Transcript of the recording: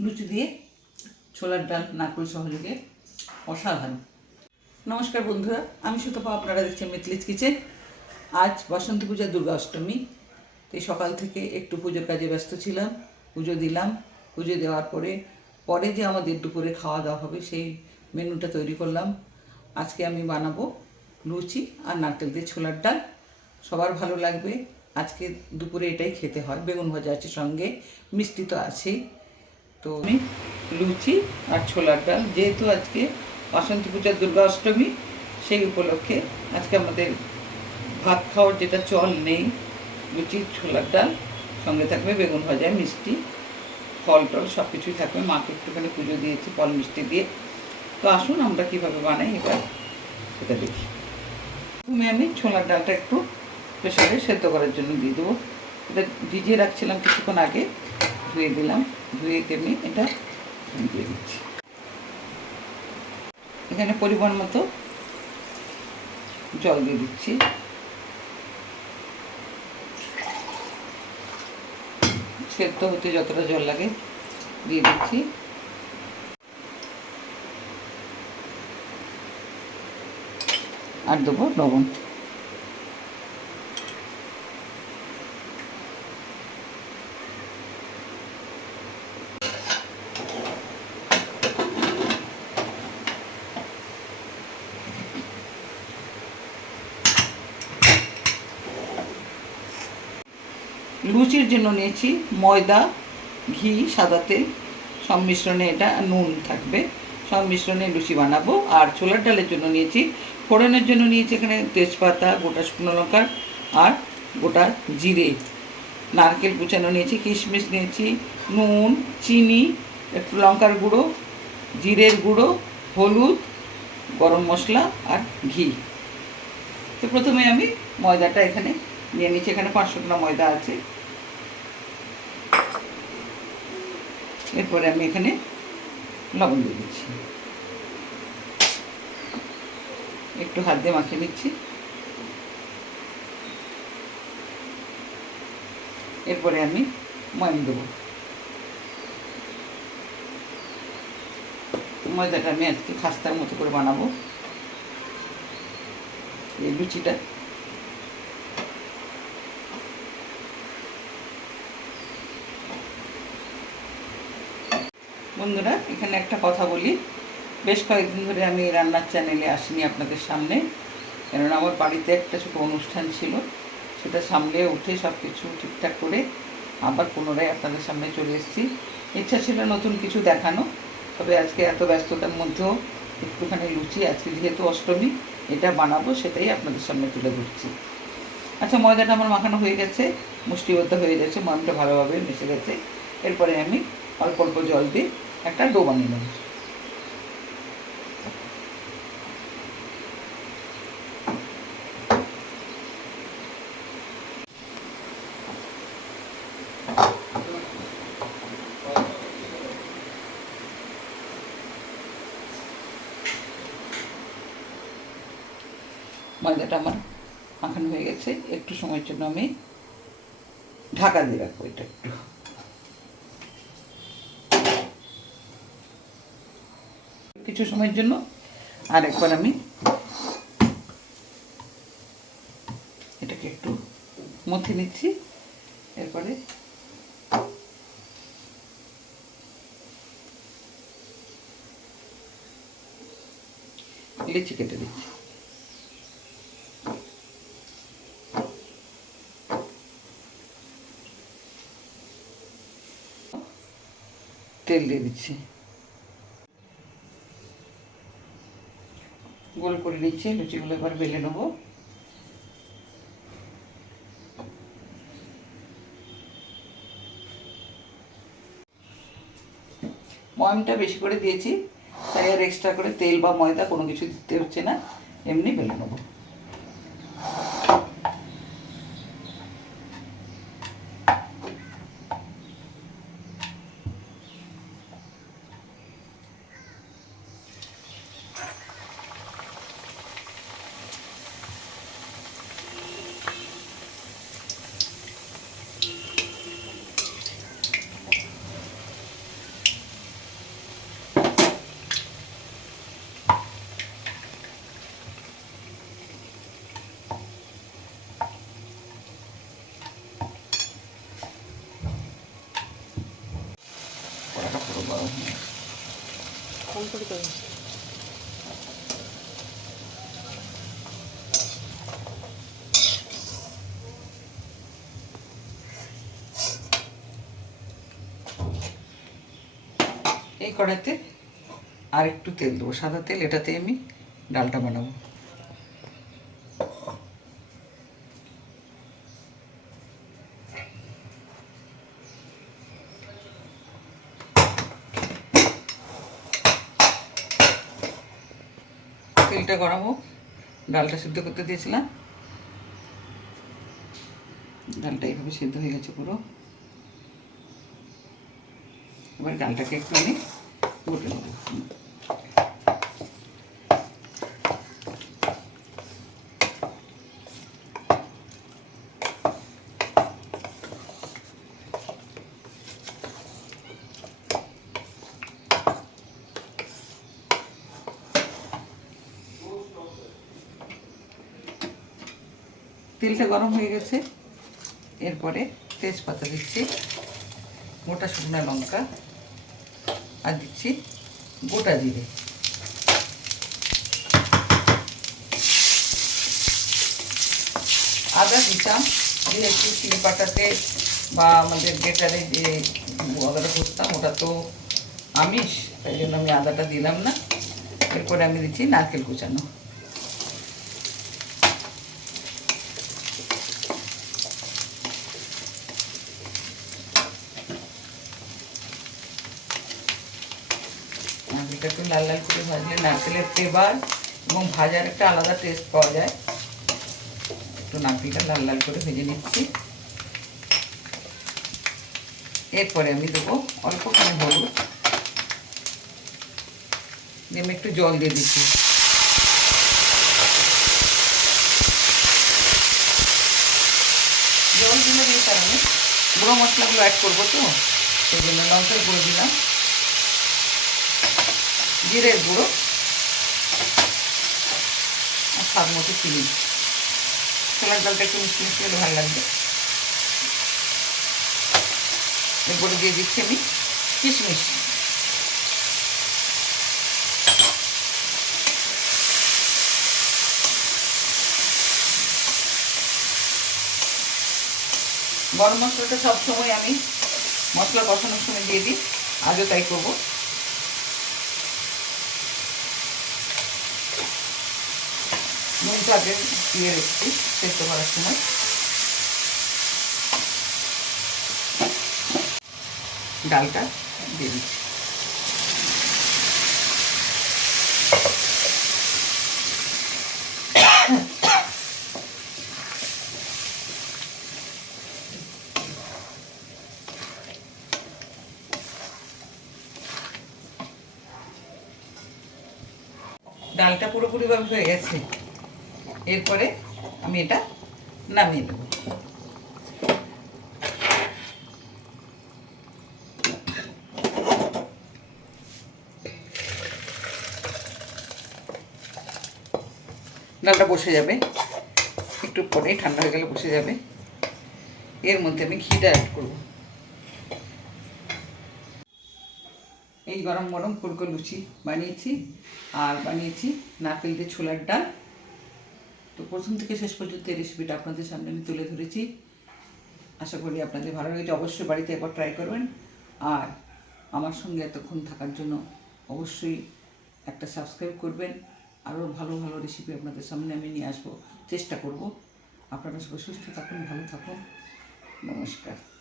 লুচি দিয়ে ছোলার ডাল নারকুল সহযোগে অসাধারণ। নমস্কার বন্ধুরা, আমি সুতপা, আপনারা দেখছেন মিতলিস কিচেন। আজ বসন্ত পূজা, দুর্গা অষ্টমী, তো সকাল থেকে একটু পুজোর কাজে ব্যস্ত ছিলাম, পুজো দিলাম। পুজো দেওয়ার পরে পরে যে আমাদের দুপুরে খাওয়া দাওয়া হবে, সেই মেনুটা তৈরি করলাম। আজকে আমি বানাবো লুচি আর নারকেল দিয়ে ছোলার ডাল। সবার ভালো লাগবে। আজকে দুপুরে এটাই খেতে হয়। বেগুন ভাজা আছে সঙ্গে, মিষ্টি তো আছেই। তো আমি লুচি আর ছোলার ডাল। যেহেতু আজকে বাসন্তী পূজার দুর্গা অষ্টমী, সেই উপলক্ষে আজকে আমাদের ভাত খাওয়ার যেটা চল নেই, লুচি, ছোলার ডাল, সঙ্গে থাকবে বেগুন ভাজা, মিষ্টি, ফল টল সব কিছুই থাকবে। মাকে একটুখানি পুজো দিয়েছি, ফল মিষ্টি দিয়ে। তো আসুন আমরা কীভাবে বানাই এবার সেটা দেখি। প্রথমে আমি ছোলার ডালটা একটু প্রেশারে সেদ্ধ করার জন্য দিয়ে দেবো। এটা ভিজিয়ে রাখছিলাম কিছুক্ষণ আগে। ধুয়ে দিলাম, ধুয়ে তেমনি এটা দিয়ে দিচ্ছি। এখানে পরিমাণ মতো জল দিয়ে দিচ্ছি। সেদ্ধ হতে যতটা জল লাগে দিয়ে দিচ্ছি। আর দেবো লবণ। লুচির জন্য নিয়েছি ময়দা, ঘি, সাদা তেল। সংমিশ্রণে এটা নুন থাকবে। সংমিশ্রণে লুচি বানাবো। আর ছোলার ডালের জন্য নিয়েছি, ফোড়নের জন্য নিয়েছি এখানে তেজপাতা, গোটা শুকনো লঙ্কা আর গোটা জিরে। নারকেল কুচানো নিয়েছি, কিশমিশ নিয়েছি, নুন, চিনি, একটু লঙ্কার গুঁড়ো, জিরের গুঁড়ো, হলুদ, গরম মশলা আর ঘি। তো প্রথমে আমি ময়দাটা এখানে নিয়ে নিচ্ছি। এখানে পাঁচশো গ্রাম ময়দা আছে। এরপরে আমি এখানে লবণ দিয়ে দিচ্ছি। একটু হাত দিয়ে মাখিয়ে নিচ্ছি। এরপরে আমি ময়ম দেবো। ময়দাটা আমি আজকে খাস্তার মতো করে বানাবো। এই লুচিটা। বন্ধুরা, এখানে একটা কথা বলি। বেশ কয়েকদিন ধরে আমি রান্নার চ্যানেলে আসিনি আপনাদের সামনে, কেননা আমার বাড়িতে একটা ছোটো অনুষ্ঠান ছিল। সেটা সামলে উঠে সব কিছু ঠিকঠাক করে আবার পুনরায় আপনাদের সামনে চলে এসেছি। ইচ্ছা ছিল নতুন কিছু দেখানো, তবে আজকে এত ব্যস্ততার মধ্যেও একটুখানি লুচি, আজকে যেহেতু অষ্টমী, এটা বানাবো সেটাই আপনাদের সামনে তুলে ধরছি। আচ্ছা ময়দাটা আমার মাখানো হয়ে গেছে, মুষ্টিবদ্ধ হয়ে গেছে ময়দাটা ভালোভাবে মিশে গেছে। এরপরে আমি অল্প অল্প জল দিয়ে একটা ডো বানিয়ে নেব। ময়দাটা আমার মাখানো হয়ে গেছে। একটু সময়ের জন্য আমি ঢাকা দিয়ে রাখব এটা একটু। কিছু সময়ের জন্য। আর একবার আমি এটাকে একটু মথে নিচ্ছি। এরপরে লিচি কেটে দিচ্ছি। তেল দিয়ে দিচ্ছি। গোল করে নিচ্ছি, লুচিগুলো এবার বেলে নেব। ময়মটা বেশি করে দিয়েছি, তাই আর এক্সট্রা করে তেল বা ময়দা কোনো কিছু দিতে হচ্ছে না, এমনি বেলে নেব। করে করো এই কড়াইতে আর একটু তেল দেবো। সাদা তেল এটাতে আমি ডালটা বানাবো। গরম হোক, ডালটা সিদ্ধ করতে দিয়েছিলাম। ডালটা এইভাবে সিদ্ধ হয়ে গেছে পুরো। এবার ডালটাকে একটু আমি গুটে নেব। তেলটা গরম হয়ে গেছে। এরপরে তেজপাতা দিচ্ছি, গোটা শুকনো লঙ্কা, আর দিচ্ছি গোটা জিরে। আদা দিতাম যেহেতু শিল পাটাতে বা আমাদের গেটারে যে আদাটা করতাম, ওটা তো আমিষ, তাই জন্য আমি আদাটা দিলাম না। এরপরে আমি দিচ্ছি নারকেল কুচানো নারকেলটা একটু লাল লাল করে ভাজলে নারকেলের ফ্লেভার এবং ভাজার একটা আলাদা টেস্ট পাওয়া যায়। একটু নারকেলটা লাল লাল করে ভেজে নিচ্ছি। এরপরে আমি দেবো অল্পখানি হলুদ। দিয়ে আমি একটু জল দিয়ে দিচ্ছি। জল দিলে এই কারণে গুঁড়ো মশলাগুলো অ্যাড করব তো, সেই জন্য লঙ্কার গুঁড়ো দিলাম। জিরের গুঁড়ো আর স্বাদ মতো চিনি। ছোলার ডালটা একটু মিষ্টি মিষ্টি হলে ভালো লাগবে। এরপরে দিয়ে দিচ্ছি আমি কিশমিশ। গরম মশলাটা সবসময় আমি মশলা কষানোর সময় দিয়ে দিই, আজও তাই করব। নুনটা আগে দিয়ে রেখেছি সেদ্ধ করার সময়। ডালটা দিয়ে দিচ্ছি। ডালটা পুরোপুরিভাবে হয়ে গেছে। এরপরে আমি এটা নামিয়ে দেবো ডালটা বসে যাবে। একটু পরেই ঠান্ডা হয়ে গেলে বসে যাবে। এর মধ্যে আমি ঘিটা অ্যাড করব। এই গরম গরম ফুলকো লুচি বানিয়েছি। আর বানিয়েছি নারকেল দিয়ে ছোলার ডাল। তো প্রথম থেকে শেষ পর্যন্ত এই রেসিপিটা আপনাদের সামনে আমি তুলে ধরেছি। আশা করি আপনাদের ভালো লেগেছে। অবশ্যই বাড়িতে একবার ট্রাই করবেন। আর আমার সঙ্গে এতক্ষণ থাকার জন্য অবশ্যই একটা সাবস্ক্রাইব করবেন। আরও ভালো ভালো রেসিপি আপনাদের সামনে আমি নিয়ে আসব। চেষ্টা করব। আপনারা সবাই সুস্থ থাকুন, ভালো থাকুন। নমস্কার।